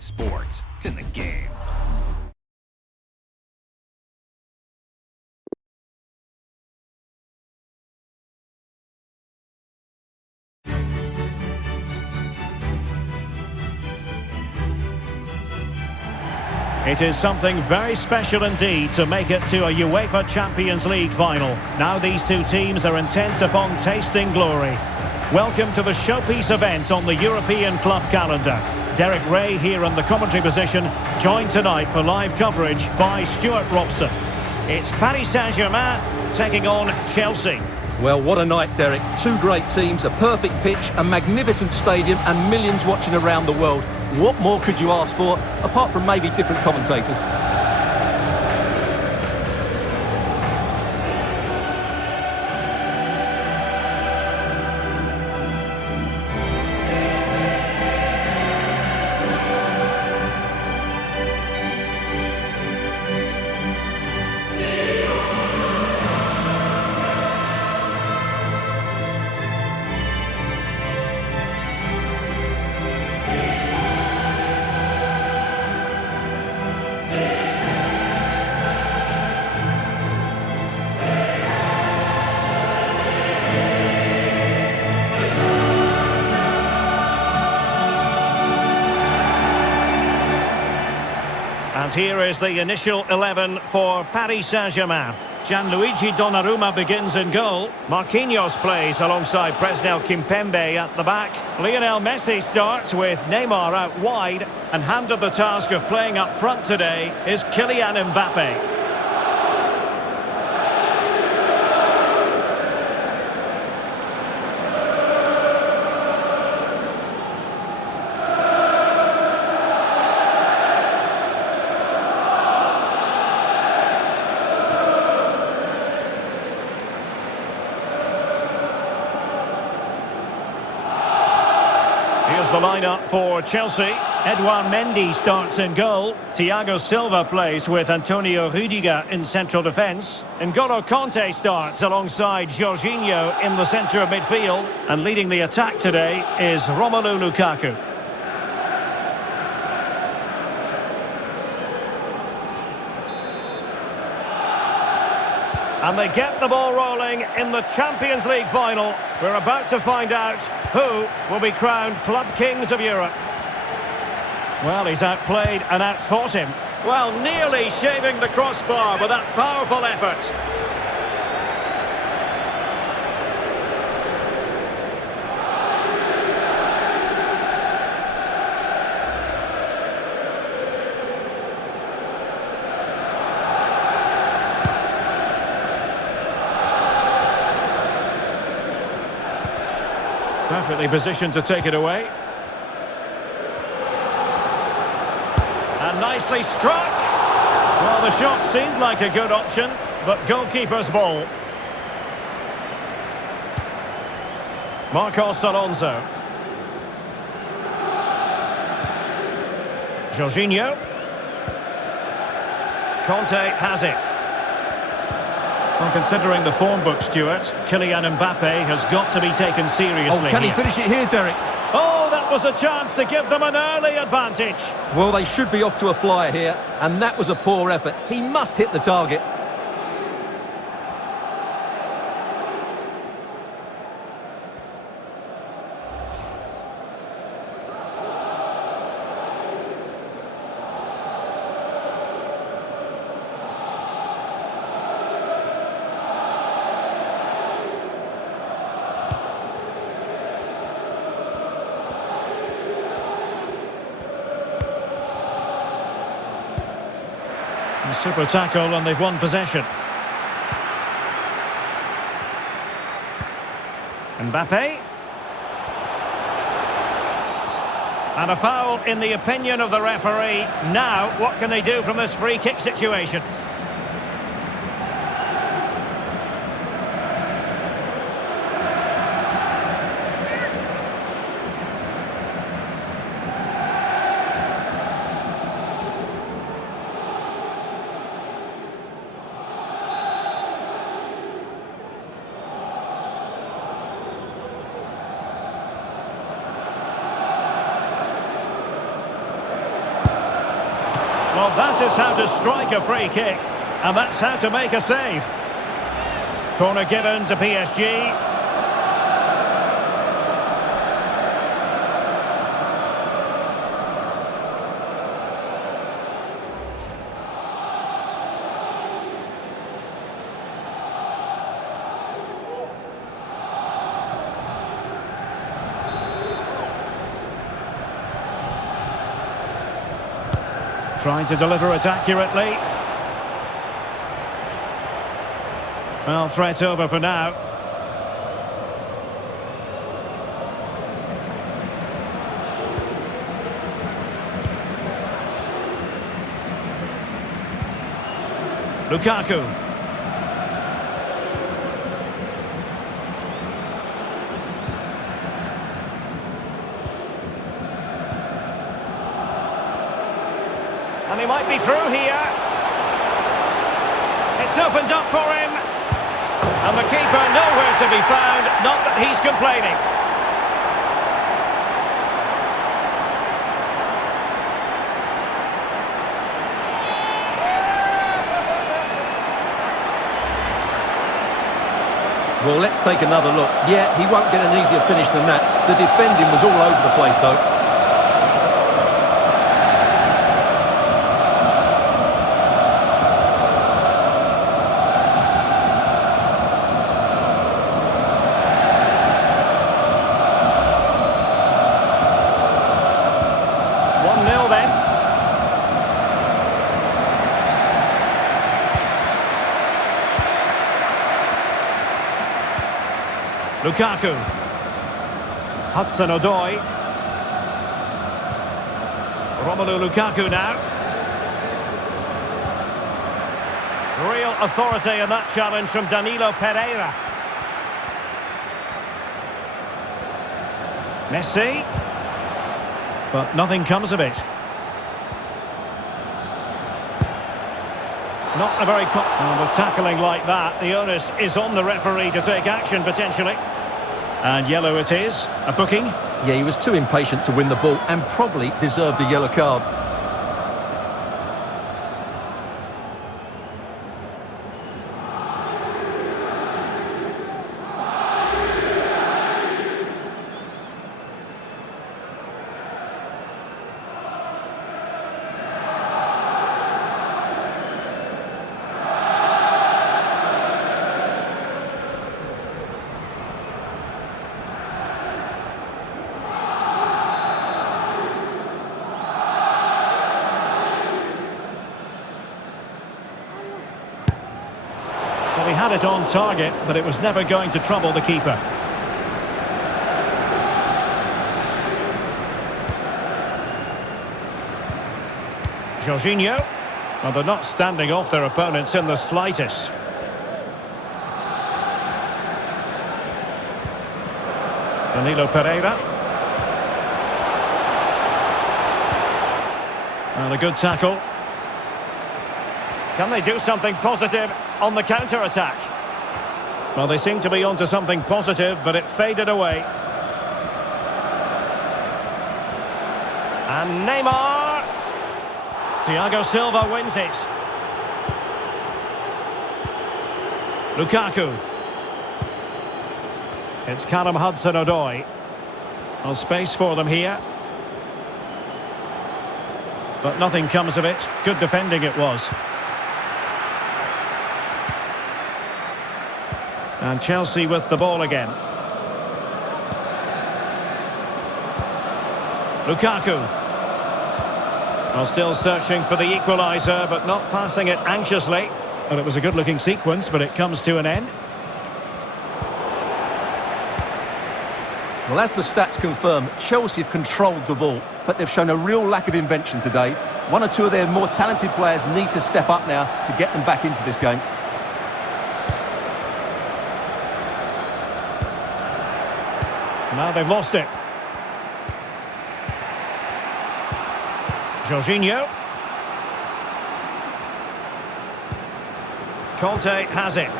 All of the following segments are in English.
Sports. It's in the game. It is something very special indeed to make it to a UEFA Champions League final. Now these two teams are intent upon tasting glory. Welcome to the showpiece event on the European club calendar. Derek Ray here in the commentary position, joined tonight for live coverage by Stuart Robson. It's Paris Saint-Germain taking on Chelsea. Well, what a night, Derek. Two great teams, a perfect pitch, a magnificent stadium and millions watching around the world. What more could you ask for, apart from maybe different commentators? And here is the initial 11 for Paris Saint-Germain. Gianluigi Donnarumma begins in goal. Marquinhos plays alongside Presnel Kimpembe at the back. Lionel Messi starts with Neymar out wide. And handed the task of playing up front today is Kylian Mbappe. Here's the lineup for Chelsea. Edouard Mendy starts in goal. Thiago Silva plays with Antonio Rüdiger in central defence. N'Golo Kanté starts alongside Jorginho in the centre of midfield. And leading the attack today is Romelu Lukaku. And they get the ball rolling in the Champions League final. We're about to find out who will be crowned Club Kings of Europe. Well, he's outplayed and outthought him. Well, nearly shaving the crossbar with that powerful effort. Perfectly positioned to take it away. And nicely struck. Well, the shot seemed like a good option, but goalkeeper's ball. Marcos Alonso. Jorginho. Kanté has it. Well, considering the form book, Stuart, Kylian Mbappe has got to be taken seriously. Oh, can he finish it here, Derek? Oh, that was a chance to give them an early advantage. Well, they should be off to a flyer here, and that was a poor effort. He must hit the target. Super tackle, and they've won possession. Mbappe. And a foul in the opinion of the referee. Now, what can they do from this free kick situation? Well, that is how to strike a free kick. And that's how to make a save. Corner given to PSG. Trying to deliver it accurately. Well, threat over for now. Lukaku. And he might be through here. It's opened up for him. And the keeper nowhere to be found, not that he's complaining. Well, let's take another look. Yeah, he won't get an easier finish than that. The defending was all over the place, though. Lukaku. Hudson-Odoi. Romelu Lukaku now. Real authority in that challenge from Danilo Pereira. Messi. But nothing comes of it. Not a very... with tackling like that, the onus is on the referee to take action, potentially. And yellow it is. A booking. Yeah, he was too impatient to win the ball and probably deserved a yellow card. He had it on target, but it was never going to trouble the keeper. Jorginho. Well, they're not standing off their opponents in the slightest. Danilo Pereira. And a good tackle. Can they do something positive on the counter-attack? Well, they seem to be onto something positive, but it faded away. And Neymar. Thiago Silva wins it. Lukaku. It's Callum Hudson-Odoi. Well, space for them here. But nothing comes of it. Good defending it was. And Chelsea with the ball again. Lukaku. Well, still searching for the equaliser, but not passing it anxiously. Well, it was a good-looking sequence, but it comes to an end. Well, as the stats confirm, Chelsea have controlled the ball, but they've shown a real lack of invention today. One or two of their more talented players need to step up now to get them back into this game. Now they've lost it. Jorginho. Conte has it.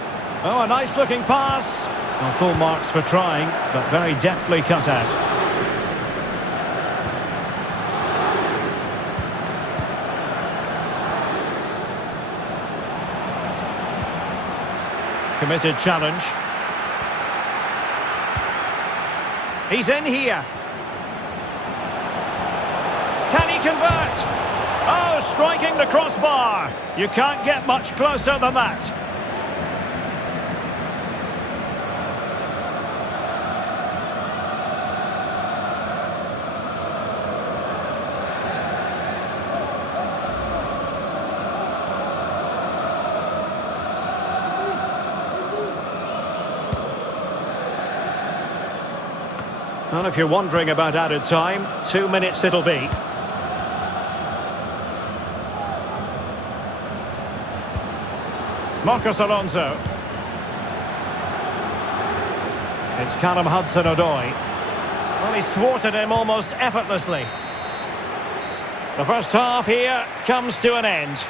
Oh, a nice looking pass. Well, full marks for trying, but very deftly cut out. Committed challenge. He's in here. Can he convert? Oh, striking the crossbar. You can't get much closer than that. Well, if you're wondering about added time, 2 minutes it'll be. Marcos Alonso. It's Callum Hudson-Odoi. Well, he's thwarted him almost effortlessly. The first half here comes to an end.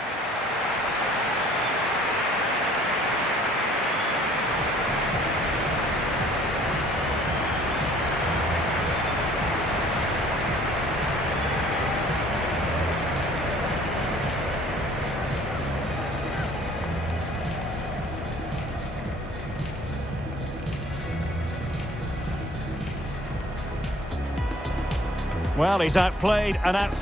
Well, he's outplayed and out...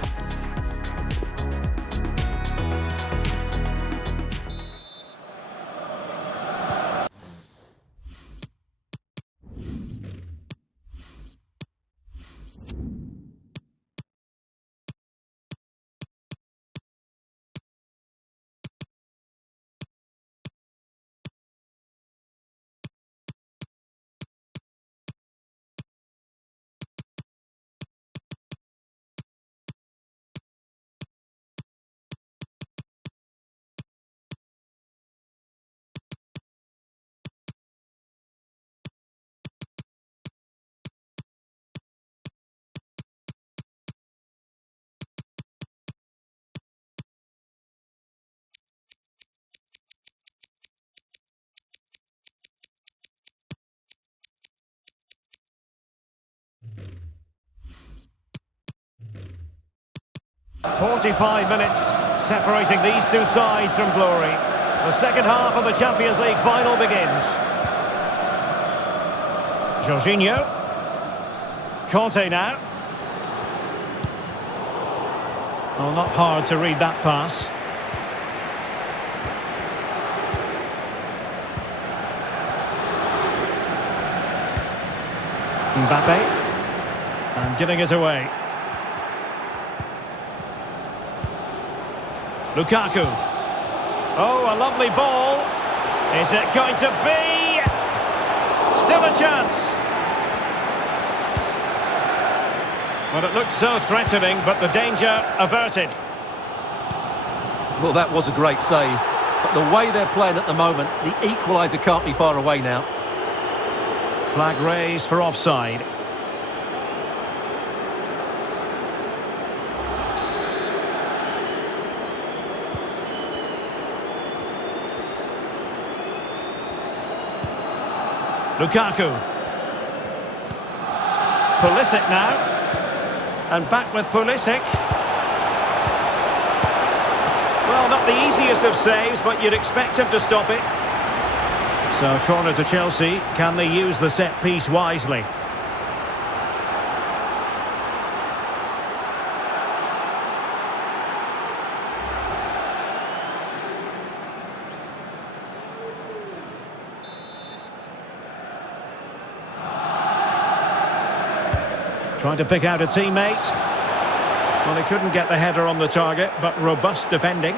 45 minutes separating these two sides from glory. The second half of the Champions League final begins. Jorginho. Conte now. Well, not hard to read that pass. Mbappe. And giving it away. Lukaku. Oh, a lovely ball. Is it going to be? Still a chance. Well, it looked so threatening, but the danger averted. Well, that was a great save. But the way they're playing at the moment, the equaliser can't be far away now. Flag raised for offside. Lukaku. Pulisic now. And back with Pulisic. Well, not the easiest of saves, but you'd expect him to stop it. So, corner to Chelsea. Can they use the set piece wisely? Trying to pick out a teammate. Well, he couldn't get the header on the target, but robust defending.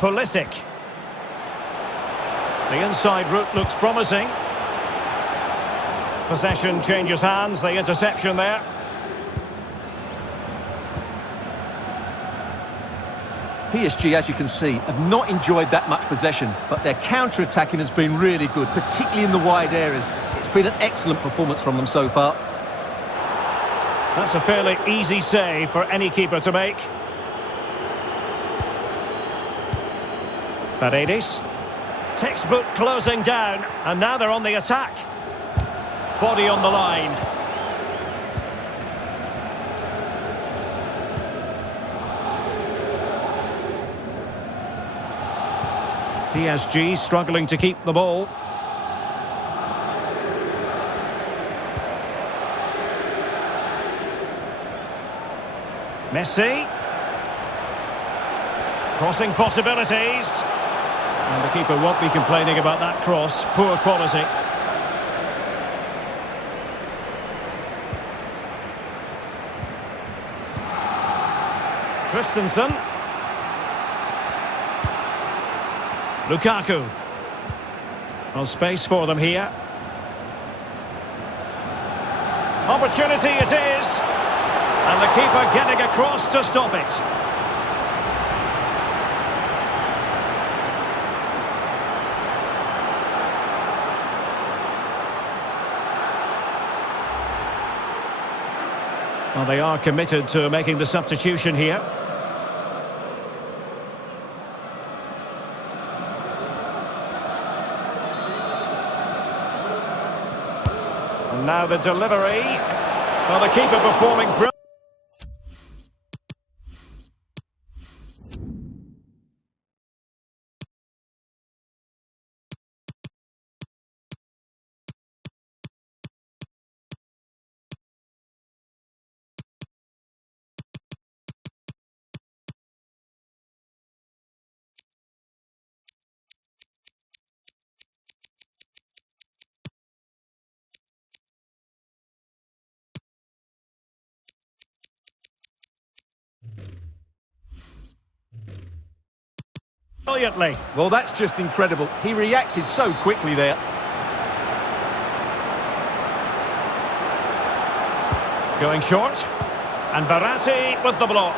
Pulisic. The inside route looks promising. Possession changes hands, the interception there. PSG, as you can see, have not enjoyed that much possession, but their counter-attacking has been really good, particularly in the wide areas. It's been an excellent performance from them so far. That's a fairly easy save for any keeper to make. Paredes. Textbook closing down, and now they're on the attack. Body on the line. PSG struggling to keep the ball. Messi. Crossing possibilities. And the keeper won't be complaining about that cross. Poor quality. Christensen. Lukaku. Well, space for them here. Opportunity it is. And the keeper getting across to stop it. Well, they are committed to making the substitution here. And now the delivery. Well, the keeper performing brilliantly. Well, that's just incredible. He reacted so quickly there. Going short. And Verratti with the block.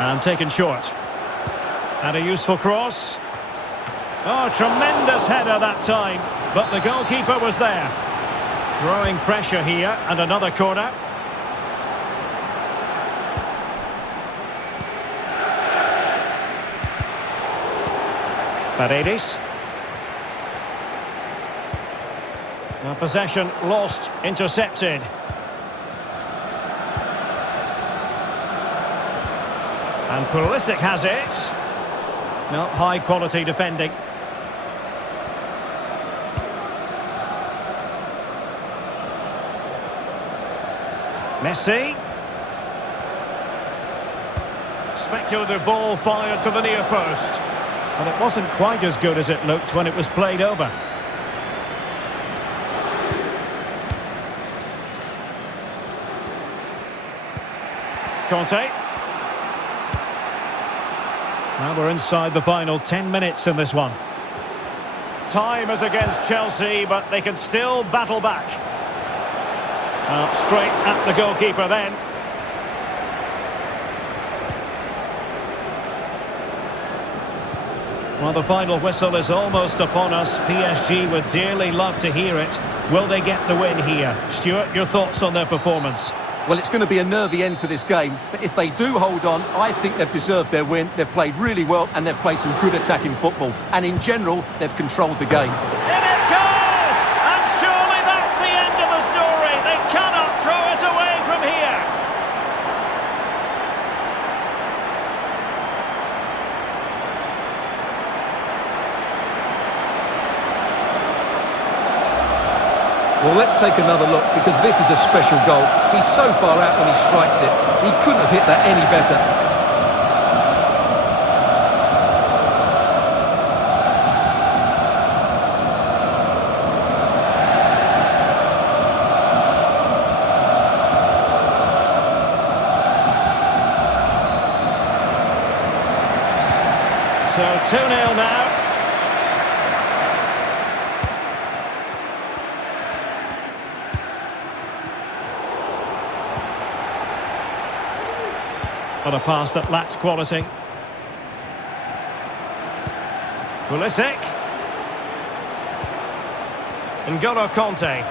And taken short. And a useful cross. Oh, tremendous header that time. But the goalkeeper was there. Growing pressure here, and another corner. Paredes. Now possession lost, intercepted. And Pulisic has it. No, high quality defending. Messi. Speculative ball fired to the near post. And it wasn't quite as good as it looked when it was played over. Conte. Now we're inside the final 10 minutes in this one. Time is against Chelsea, but they can still battle back. Straight at the goalkeeper then. Well, the final whistle is almost upon us. PSG would dearly love to hear it. Will they get the win here? Stuart, your thoughts on their performance? Well, it's going to be a nervy end to this game, but if they do hold on, I think they've deserved their win. They've played really well and they've played some good attacking football. And in general, they've controlled the game. In it goes! And surely that's the end of the story. They cannot throw it away from here. Well, let's take another look, because this is a special goal. He's so far out when he strikes it. He couldn't have hit that any better. So 2-0 now. But a pass that lacks quality. Pulisic. N'Golo Conte.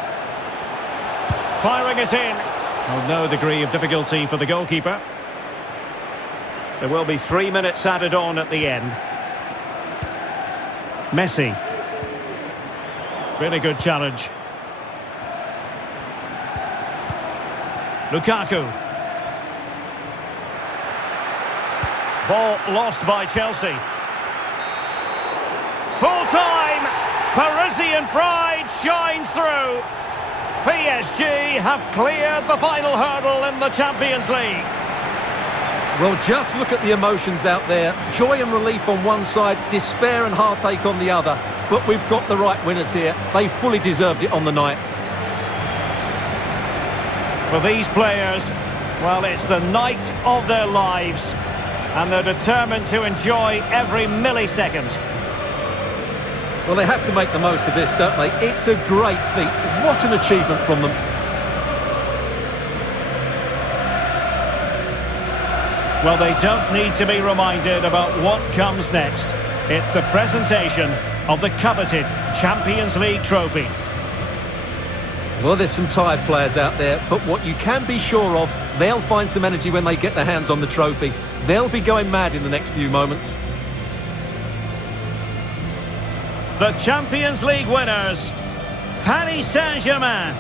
Firing it in. Well, no degree of difficulty for the goalkeeper. There will be 3 minutes added on at the end. Messi. Really good challenge. Lukaku. Ball lost by Chelsea. Full time. Parisian pride shines through. PSG have cleared the final hurdle in the Champions League. Well, just look at the emotions out there. Joy and relief on one side, despair and heartache on the other. But we've got the right winners here. They fully deserved it on the night. For these players, well, it's the night of their lives. And they're determined to enjoy every millisecond. Well, they have to make the most of this, don't they? It's a great feat. What an achievement from them. Well, they don't need to be reminded about what comes next. It's the presentation of the coveted Champions League trophy. Well, there's some tired players out there, but what you can be sure of, they'll find some energy when they get their hands on the trophy. They'll be going mad in the next few moments. The Champions League winners, Paris Saint-Germain.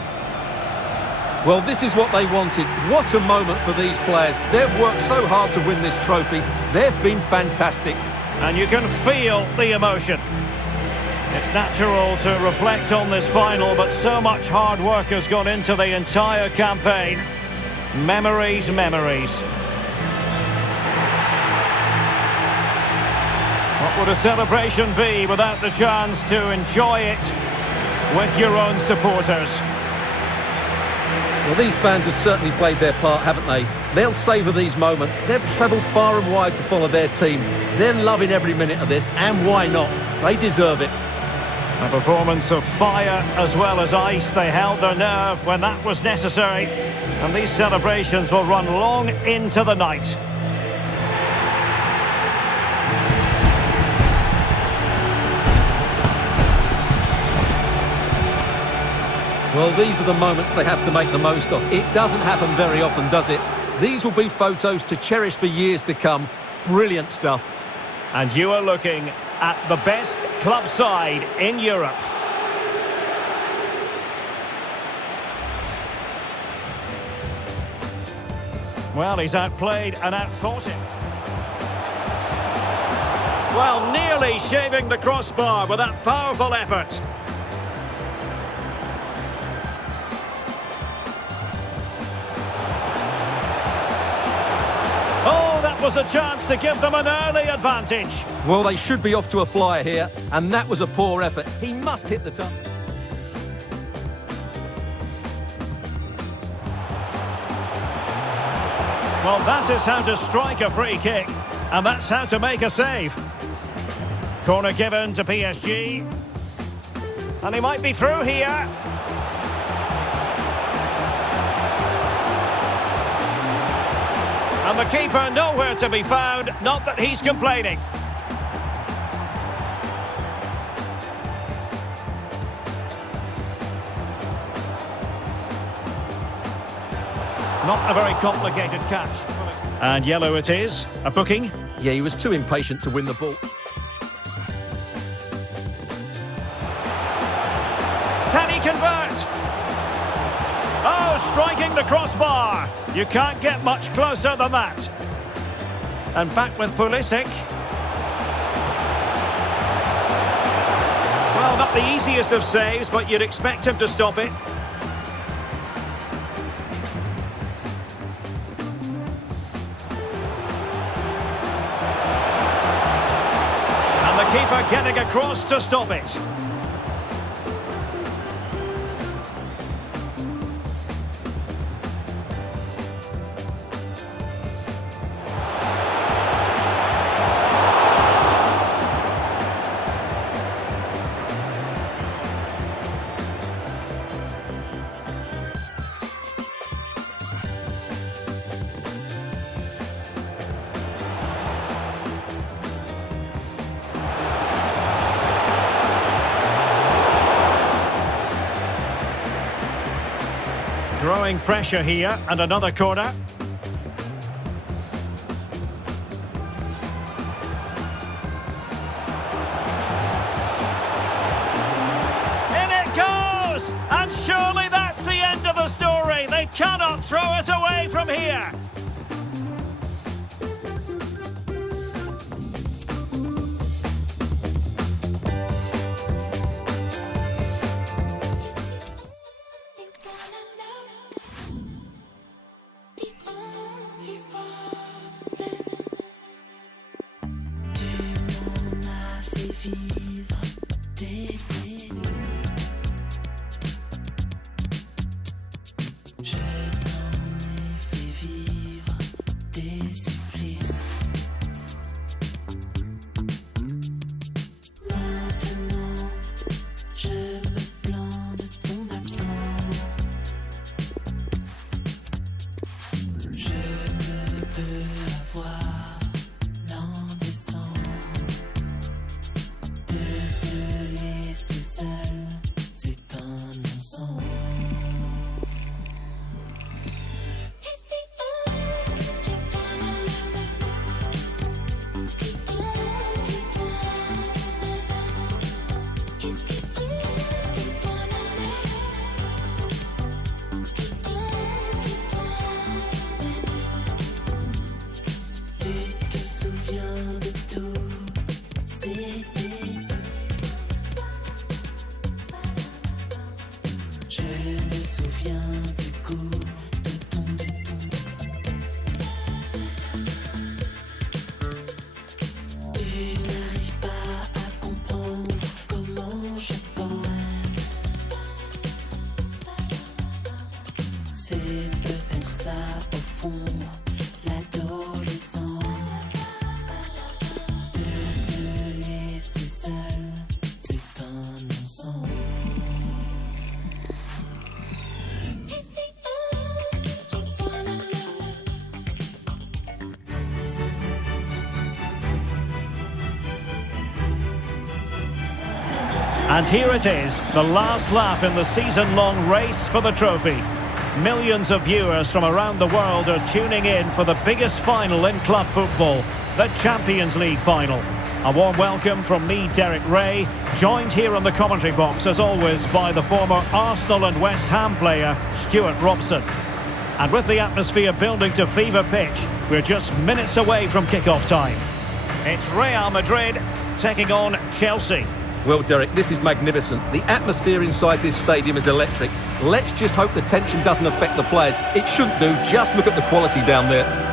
Well, this is what they wanted. What a moment for these players. They've worked so hard to win this trophy. They've been fantastic. And you can feel the emotion. It's natural to reflect on this final, but so much hard work has gone into the entire campaign. Memories, memories. What would a celebration be without the chance to enjoy it with your own supporters? Well, these fans have certainly played their part, haven't they? They'll savour these moments. They've travelled far and wide to follow their team. They're loving every minute of this, and why not? They deserve it. A performance of fire as well as ice. They held their nerve when that was necessary. And these celebrations will run long into the night. Well, these are the moments they have to make the most of. It doesn't happen very often, does it? These will be photos to cherish for years to come. Brilliant stuff. And you are looking at the best club side in Europe. Well, he's outplayed and outthought him. Well, nearly shaving the crossbar with that powerful effort. Was a chance to give them an early advantage. Well, they should be off to a flyer here, and that was a poor effort. He must hit the top. Well, that is how to strike a free kick, and that's how to make a save. Corner given to PSG. And he might be through here. And the keeper nowhere to be found, not that he's complaining. Not a very complicated catch. And yellow it is. A booking. Yeah, he was too impatient to win the ball. Can he convert? Oh, striking the crossbar. You can't get much closer than that. And back with Pulisic. Well, not the easiest of saves, but you'd expect him to stop it. And the keeper getting across to stop it. showing pressure here, and another corner. In it goes! And surely that's the end of the story. They cannot throw us away from here. And here it is, the last lap in the season-long race for the trophy. Millions of viewers from around the world are tuning in for the biggest final in club football, the Champions League final. A warm welcome from me, Derek Ray, joined here in the commentary box, as always, by the former Arsenal and West Ham player, Stuart Robson. And with the atmosphere building to fever pitch, we're just minutes away from kick-off time. It's Real Madrid taking on Chelsea. Well, Derek, this is magnificent. The atmosphere inside this stadium is electric. Let's just hope the tension doesn't affect the players. It shouldn't do. Just look at the quality down there.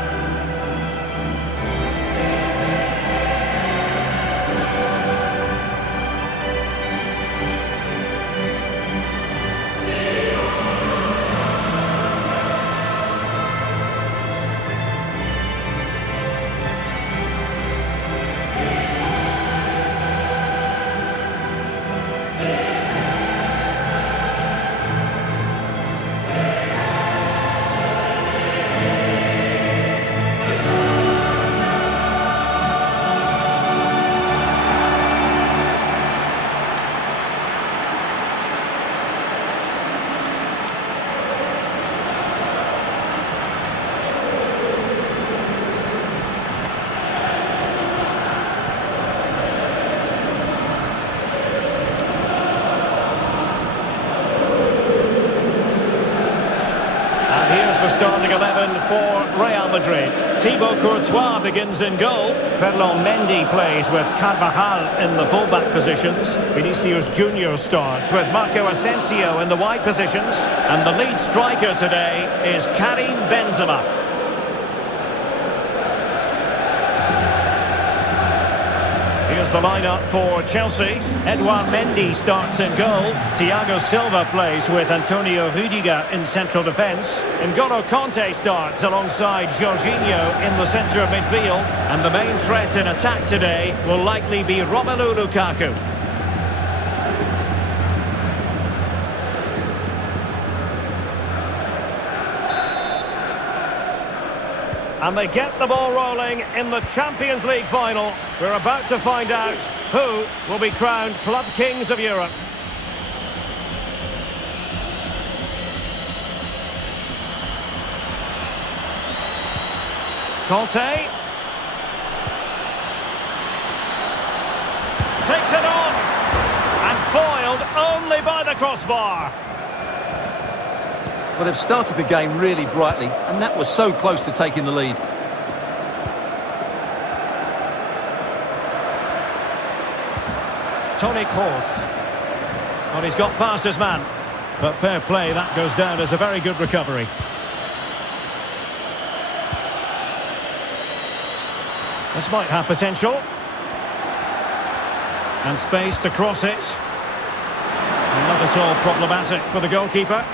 Starting 11 for Real Madrid. Thibaut Courtois begins in goal. Ferland Mendy plays with Carvajal in the fullback positions. Vinicius Junior starts with Marco Asensio in the wide positions. And the lead striker today is Karim Benzema. Here's the lineup for Chelsea. Edouard Mendy starts in goal. Thiago Silva plays with Antonio Rudiger in central defence. N'Golo Kanté starts alongside Jorginho in the centre of midfield. And the main threat in attack today will likely be Romelu Lukaku. And they get the ball rolling in the Champions League final. We're about to find out who will be crowned Club Kings of Europe. Conte. Takes it on. And foiled only by the crossbar. Well, they've started the game really brightly, and that was so close to taking the lead. Toni Kroos. Well, he's got past his man. But fair play, that goes down as a very good recovery. This might have potential. And space to cross it. Not at all problematic for the goalkeeper.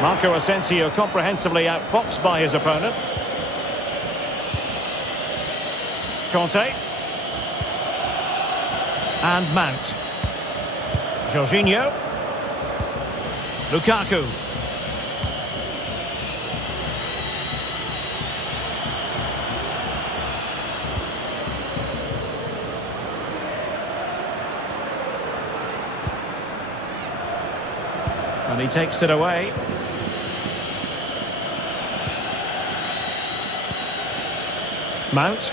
Marco Asensio comprehensively outfoxed by his opponent. Conte. And Mount. Jorginho. Lukaku. And he takes it away. Mount.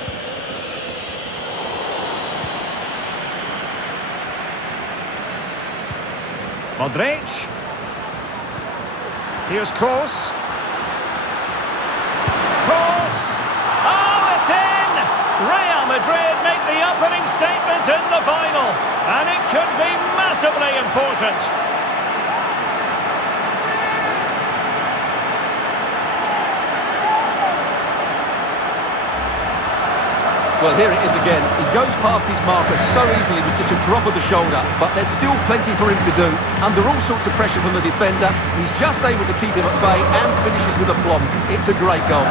Modric. Here's Kroos. Kroos! Oh, it's in! Real Madrid make the opening statement in the final. And it could be massively important. Well, here it is again. He goes past his marker so easily with just a drop of the shoulder, but there's still plenty for him to do. Under all sorts of pressure from the defender, he's just able to keep him at bay and finishes with aplomb. It's a great goal.